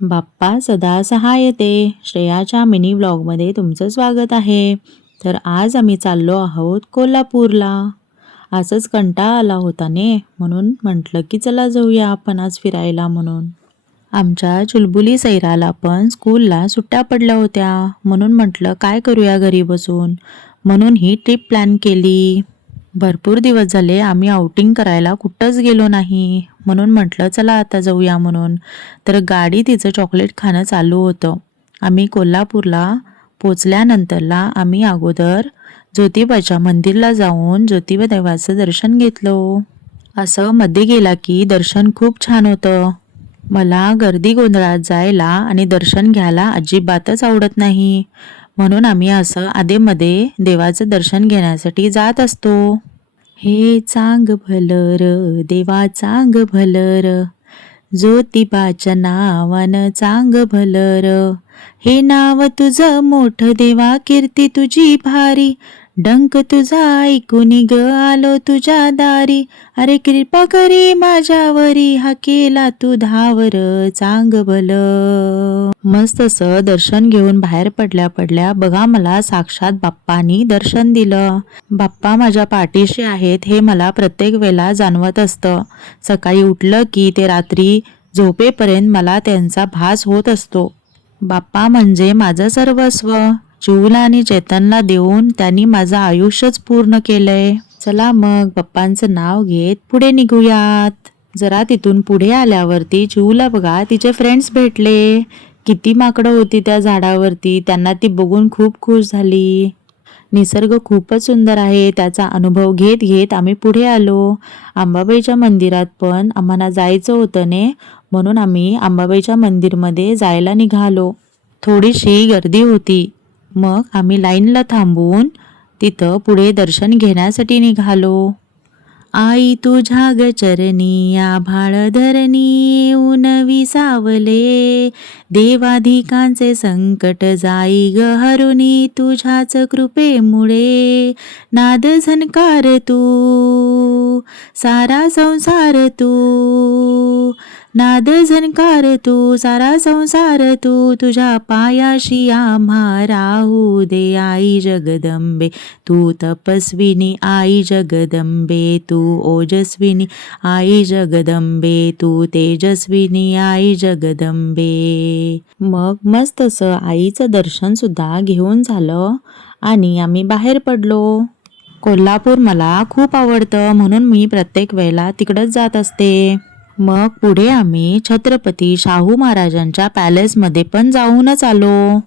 बाप्पा सदा सहायते श्रेयाच्या मिनी व्लॉगमध्ये तुमचं स्वागत आहे. तर आज आम्ही चाललो आहोत कोल्हापूरला. असंच कंटाळा आला होता ने, म्हणून म्हटलं की चला जाऊया आपण आज फिरायला म्हणून. आमच्या चुलबुली सैराला पण स्कूलला सुट्ट्या पडल्या होत्या, म्हणून म्हटलं काय करूया घरी बसून, म्हणून ही ट्रिप प्लॅन केली. भरपूर दिवस झाले आम्ही आउटिंग करायला कुठंच गेलो नाही, म्हणून म्हटलं चला आता जाऊया म्हणून. तर गाडी तिचं चॉकलेट खाणं चालू होतं. आम्ही कोल्हापूरला पोचल्यानंतरला आम्ही अगोदर ज्योतिबाच्या मंदिरला जाऊन ज्योतिबा देवाचं दर्शन घेतलं. असं मध्ये गेला की दर्शन खूप छान होतं. मला गर्दी गोंधळात जायला आणि दर्शन घ्यायला अजिबातच आवडत नाही, म्हणून आम्ही असं आधेमध्ये देवाचं दर्शन घेण्यासाठी जात असतो. हे चांग भलर देवा चांग भलर, ज्योतिबाच्या नावानं चांग भलर. हे नाव तुझं मोठं देवा, कीर्ती तुझी भारी, डंक तुझा ऐकून ग आलो तुझ्या दारी. अरे कृपा करी माझ्यावरी, हा केला तू धावर चांग भल. मस्त असं दर्शन घेऊन बाहेर पडल्या पडल्या बघा मला साक्षात बाप्पानी दर्शन दिलं. बाप्पा माझ्या पाठीशी आहेत हे मला प्रत्येक वेळेला जाणवत असतं. सकाळी उठलं की ते रात्री झोपेपर्यंत मला त्यांचा भास होत असतो. बाप्पा म्हणजे माझं सर्वस्व. चिऊला आणि चेतनला देऊन त्यांनी माझं आयुष्यच पूर्ण केलंय. चला मग बाप्पांचं नाव घेत पुढे निघूयात. जरा तिथून पुढे आल्यावरती चिऊला बघा तिचे फ्रेंड्स भेटले. किती माकडं होती त्या झाडावरती, त्यांना ती बघून खूप खुश झाली. निसर्ग खूपच सुंदर आहे त्याचा अनुभव घेत घेत आम्ही पुढे आलो. अंबाबाईच्या मंदिरात पण आम्हाला जायचं होतं ने, म्हणून आम्ही अंबाबाईच्या मंदिरमध्ये जायला निघालो. थोडीशी गर्दी होती, मग आम्ही लाईनला थांबून तिथं पुढे दर्शन घेण्यासाठी निघालो. आई तुझ्या ग चरणी आभाळ धरणी ऊन विसावले, देवाधिकांचे संकट जाई ग हरुनी, तुझ्याच कृपेमुळे नाद झणकार तू सारा संसार तू, नाद झणकार तू सारा संसार तू, तुझ्या पायाशी आम्हा राहू दे आई जगदंबे, तू तपस्विनी आई जगदंबे, तू ओजस्विनी आई जगदंबे, तू तेजस्विनी आई जगदंबे. मग मस्त असं आईचं दर्शन सुद्धा घेऊन झालं आणि आम्ही बाहेर पडलो. कोल्हापूर मला खूप आवडतं, म्हणून मी प्रत्येक वेळेला तिकडच जात असते. मग पुढे आम्ही छत्रपती शाहू महाराजांच्या पॅलेसमध्ये पण जाऊनच आलो.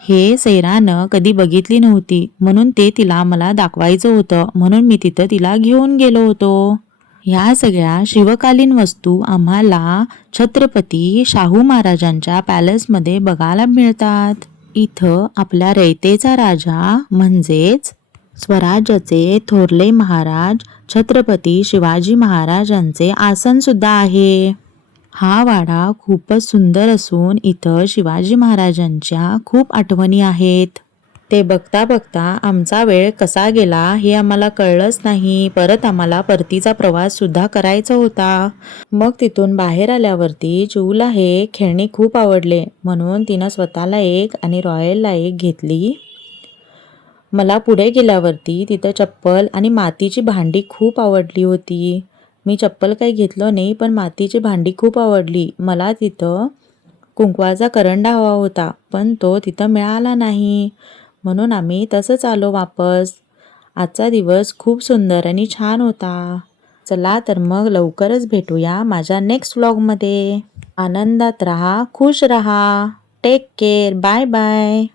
हे सैरानं कधी बघितली नव्हती, म्हणून ते तिला मला दाखवायचं होतं, म्हणून मी तिथं तिला घेऊन गेलो होतो. ह्या सगळ्या शिवकालीन वस्तू आम्हाला छत्रपती शाहू महाराजांच्या पॅलेसमध्ये बघायला मिळतात. इथं आपल्या रयतेचा राजा म्हणजेच स्वराज्याचे थोरले महाराज छत्रपती शिवाजी महाराजांचे आसन सुद्धा आहे. हा वाडा खूपच सुंदर असून इथं शिवाजी महाराजांच्या खूप आठवणी आहेत. ते बघता बघता आमचा वेळ कसा गेला हे आम्हाला कळलंच नाही. परत आम्हाला परतीचा प्रवास सुद्धा करायचा होता. मग तिथून बाहेर आल्यावरती चिऊला हे खेळणी खूप आवडले, म्हणून तिनं स्वतःला एक आणि रॉयलला एक घेतली. मला पुढे गेल्यावरती तिथं चप्पल आणि मातीची भांडी खूप आवडली होती. मी चप्पल काही घेतलं नाही, पण मातीची भांडी खूप आवडली. मला तिथं कुंकवाचा करंडा हवा होता, पण तो तिथं मिळाला नाही, म्हणून आम्ही तसंच आलो वापस. आजचा दिवस खूप सुंदर आणि छान होता. चला तर मग लवकरच भेटूया माझ्या नेक्स्ट व्लॉगमध्ये. आनंदात राहा, खुश राहा. Take care. Bye bye.